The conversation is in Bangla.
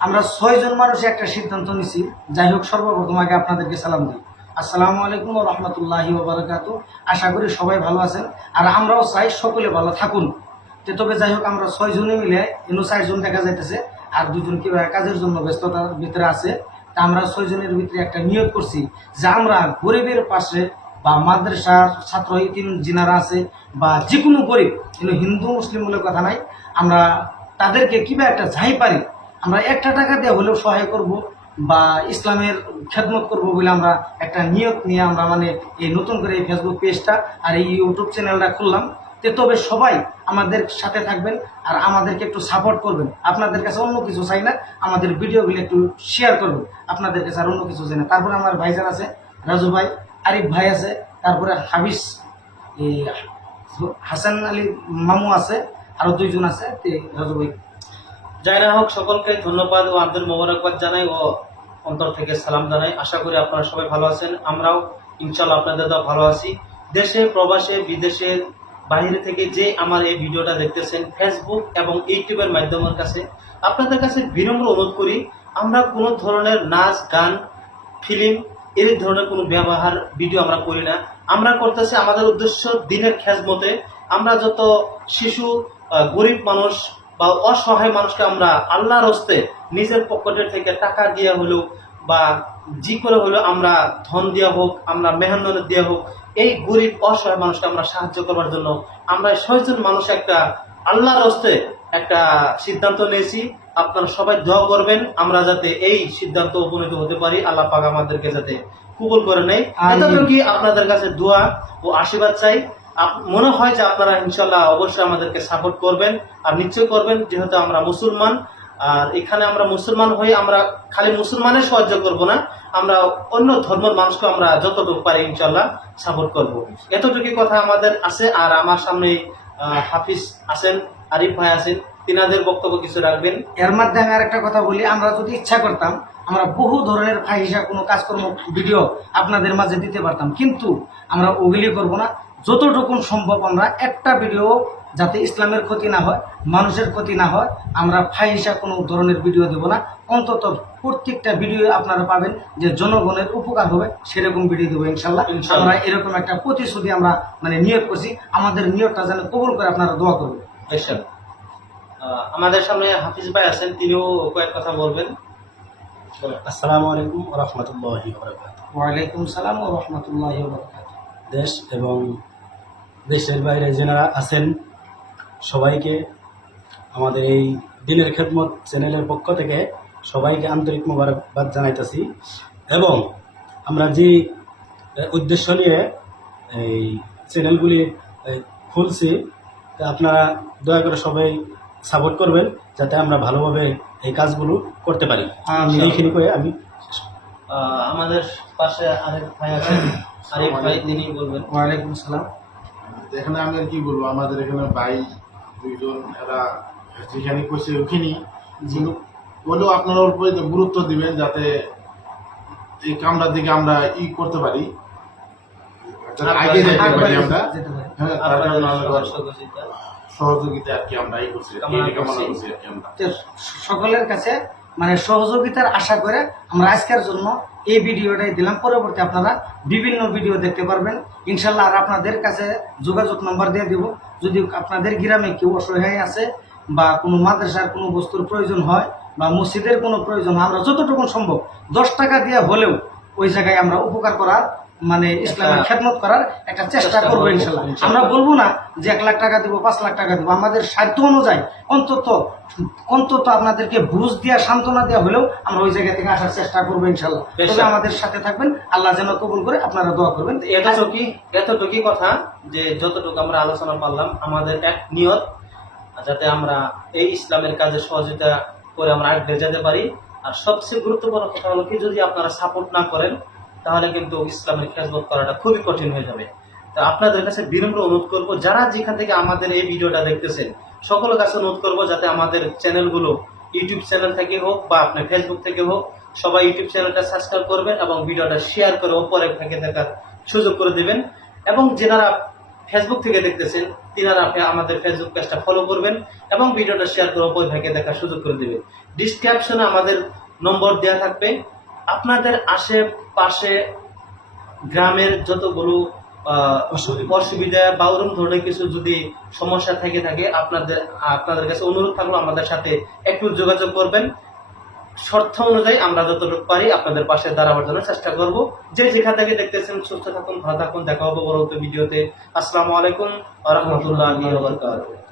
আমরা 6 জন মানুষ একটা সিদ্ধান্ত নিছি। যাই হোক, সর্বপ্রথম আগে আপনাদেরকে সালাম দিই। আসসালামু আলাইকুম ওয়া রাহমাতুল্লাহি ওয়া বারাকাতুহু। আশা করি সবাই ভালো আছেন, আর আমরাও চাই সকলে ভালো থাকুন। তবে যাই হোক, আমরা 6 জনে মিলে, 4 জন দেখা যাইতেছে, আর 2 জন কিভাবে কাজের জন্য ব্যস্ততার ভিতরে আছে। তা আমরা 6 জনের ভিতরে একটা নিয়োগ করছি যে আমরা গরিবের পাশে বা মাদ্রাসার ছাত্র ইতিম যিনারা আছে বা যে কোনো গরিব, কিন্তু হিন্দু মুসলিম বলে কথা নাই, আমরা তাদেরকে কিভাবে একটা যাই পারি আমরা একটা টাকা দিয়ে হলেও সহায় করব বা ইসলামের খেদমত করব বলে আমরা একটা নিয়োগ নিয়ে আমরা মানে এই নতুন করে এই ফেসবুক পেজটা আর এই ইউটিউব চ্যানেলটা খুললাম। তবে সবাই আমাদের সাথে থাকবেন আর আমাদেরকে একটু সাপোর্ট করবেন। আপনাদের কাছে অন্য কিছু চাই না, আমাদের ভিডিওগুলো একটু শেয়ার করবেন। আপনাদের কাছে আর অন্য কিছু চাই না। তারপরে আমার ভাইজান আছে, রাজু ভাই, আরিফ ভাই আছে, তারপরে হাবিস, এই হাসান আলী মামু আছে, আরও 2 জন আছে। রাজু ভাই, যাই না হোক, সকলকে ধন্যবাদ ও আন্তরিক মোবারকবাদ জানাই ও অন্তর থেকে সালাম জানাই। আশা করি আপনারা সবাই ভালো আছেন, আমরাও ইনশাল্লাহ আপনাদের দ্বারা ভালো আছি। দেশে, প্রবাসে, বিদেশের বাইরে থেকে যে আমার এই ভিডিওটা দেখতেছেন ফেসবুক এবং ইউটিউবের মাধ্যমের কাছে, আপনাদের কাছে বিনম্র অনুরোধ করি, আমরা কোনো ধরনের নাচ, গান, ফিল্ম এই ধরনের কোনো ব্যবহার ভিডিও আমরা করি না। আমরা করতেছি আমাদের উদ্দেশ্য দিনের খেজমতে। আমরা যত শিশু, গরিব মানুষ বা অসহায় মানুষকে আমরা আল্লাহর হস্তে নিজের পকেটের থেকে টাকা দিয়ে হলেও বা জি করে হলেও আমরা ধন দেওয়া হোক, আমরা মেহনত দেওয়া হোক, এই গরিব অসহায় মানুষকে আমরা সাহায্য করবার জন্য আমরা 6 জন মানুষ একটা আল্লাহর হস্তে একটা সিদ্ধান্ত নিয়েছি। আপনারা সবাই দোয়া করবেন আমরা যাতে এই সিদ্ধান্ত উপনীত হতে পারি, আল্লাহ পাক আমাদেরকে যাতে কবুল করে নেয়। এতটুকু আপনাদের কাছে দোয়া ও আশীর্বাদ চাই। মনে হয় যে আপনারা ইনশাল্লাহ অবশ্যই আমাদেরকে সাপোর্ট করবেন, আর নিশ্চয় করবেন, যেহেতু আমরা মুসলমান। আর এখানে আমরা মুসলমান হয়ে আমরা খালি মুসলমানের সাহায্য করব না, আমরা অন্য ধর্মের মানুষকে আমরা যতটুকু পারি ইনশাল্লাহ সাপোর্ট করব। এতটুকু কথা আমাদের আছে। আর আমার সামনে হাফিজ আছেন, আরিফ ভাই আছেন, তিনাদের বক্তব্য কিছু রাখবেন। এর মধ্যে আমি আরেকটা কথা বলি, আমরা যদি ইচ্ছা করতাম আমরা বহু ধরনের ফাহিসা কোনো কাজকর্ম ভিডিও আপনাদের মাঝে দিতে পারতাম, কিন্তু আমরা ওগুলি করব না। যতটুকু সম্ভব আমরা একটা ভিডিও যাতে ইসলামের ক্ষতি না হয়, মানুষের ক্ষতি না হয়, আমরা ফাহিসা কোনো ধরনের ভিডিও দেব না। অন্তত প্রত্যেকটা ভিডিও আপনারা পাবেন যে জনগণের উপকার হবে, সেরকম ভিডিও দেবো ইনশাল্লাহ। আমরা এরকম একটা প্রতিশ্রুতি আমরা মানে নিয়োগ করছি। আমাদের নিয়োগটা যেন কবুল করে আপনারা দোয়া করবেন। আমাদের সামনে হাফিজ ভাই আছেন, তিনিও কয়েক কথা বলবেন। আসসালামু আলাইকুম ওয়া রাহমাতুল্লাহি ওয়া বারাকাতুহু। ওয়ালাইকুম সালাম ওয়া রাহমাতুল্লাহি ওয়া বারাকাতুহু। দেশ এবং দেশের বাইরে যারা আছেন সবাইকে আমাদের এই দিনের খেদমত চ্যানেলের পক্ষ থেকে সবাইকে আন্তরিক মোবারকবাদ জানাইতেছি। এবং আমরা যে উদ্দেশ্য নিয়ে এই চ্যানেলগুলি খুলছি, তা আপনারা দয়া করে সবাই সাপোর্ট করবেন যাতে আমরা ভালোভাবে এই কাজগুলো করতে পারি। এইখানে করে আমি আমাদের পাশে আরেক ভাই আছেন, আরেক ভাই তিনি বলবেন। ওয়ালাইকুম সালাম। এখানে আমি আর কি বলবো, আমাদের এখানে ভাই 2 জন, এরা যেখানে করছে ওখানেই, কিন্তু বলেও আপনারা অল্প গুরুত্ব দিবেন যাতে এই কামটার দিকে আমরা করতে পারি, আগে যেতে পারি আমরা। হ্যাঁ, তার কারণে আমরা সহযোগিতা আর কি আমরা করছি, কামনা করছি আর কি আমরা। সকলের কাছে মানে সহযোগিতার আশা করে আমরা আজকের জন্য এই ভিডিওটাই দিলাম। পরবর্তী আপনারা বিভিন্ন ভিডিও দেখতে পারবেন ইনশাল্লাহ। আর আপনাদের কাছে যোগাযোগ নম্বর দিয়ে দেব, যদি আপনাদের গ্রামে কেউ অসহায় আছে বা কোনো মাদ্রাসার কোনো বস্তুর প্রয়োজন হয় বা মসজিদের কোনো প্রয়োজন হয়, আমরা যতটুকু সম্ভব 10 টাকা দিয়ে হলেও ওই জায়গায় আমরা উপকার করার মানে ইসলামের খেদমত করার একটা চেষ্টা করবো ইনশাল্লাহ। আমরা বলবো না যে 1 লাখ টাকা দিব, 5 লাখ টাকা দিব, আমাদের সাধ্য অনুযায়ী অন্তত আপনাদেরকে বুঝ দিয়া, সান্ত্বনা দেওয়া হলেও আমরা ওই জায়গা থেকে আসার চেষ্টা করবো ইনশাল্লাহ। তবে আমাদের সাথে থাকবেন, আল্লাহ যেন কবুল করে, আপনারা দোয়া করবেন। এতটুকুই কথা যে যতটুকু আমরা আলোচনা করলাম, আমাদের এক নিয়ত যাতে আমরা এই ইসলামের কাজে সহযোগিতা করে আমরা আগে যেতে পারি। আর সবচেয়ে গুরুত্বপূর্ণ কথা হলো কি, যদি আপনারা সাপোর্ট না করেন তাহলে কিন্তু ইসলামের খেদমত করাটা খুবই কঠিন হয়ে যাবে। তো আপনাদের কাছে বিনম্র অনুরোধ করবো, যারা যেখান থেকে আমাদের এই ভিডিওটা দেখতেছেন সকলের কাছে অনুরোধ করবো যাতে আমাদের চ্যানেলগুলো ইউটিউব চ্যানেল থেকে হোক বা আপনার ফেসবুক থেকে হোক, সবাই ইউটিউব চ্যানেলটা সাবস্ক্রাইব করবেন এবং ভিডিওটা শেয়ার করে ওপরে থেকে দেখার সুযোগ করে দেবেন। এবং যারা ফেসবুক থেকে দেখতেছেন তিনারা আপনি আমাদের ফেসবুক পেজটা ফলো করবেন এবং ভিডিওটা শেয়ার করে অপর ভাইকে দেখার সুযোগ করে দেবেন। ডিসক্রিপশনে আমাদের নম্বর দেওয়া থাকবে। আপনাদের আশেপাশে গ্রামের যতগুলো অসুবিধা বা ওরকম ধরনের কিছু যদি সমস্যা থেকে থাকে আপনাদের কাছে অনুরোধ থাকলো আমাদের সাথে একটু যোগাযোগ করবেন। শর্ত অনুযায়ী আমরা যতটুকু পারি আপনাদের পাশে দাঁড়াবার জন্য চেষ্টা করব। যে যেখান থেকে দেখতেছেন সুস্থ থাকুন, ভালো থাকুন, দেখা হবে পরবর্তী ভিডিওতে। আসসালামু আলাইকুম ওয়া রাহমাতুল্লাহি ওয়া বারাকাতুহু।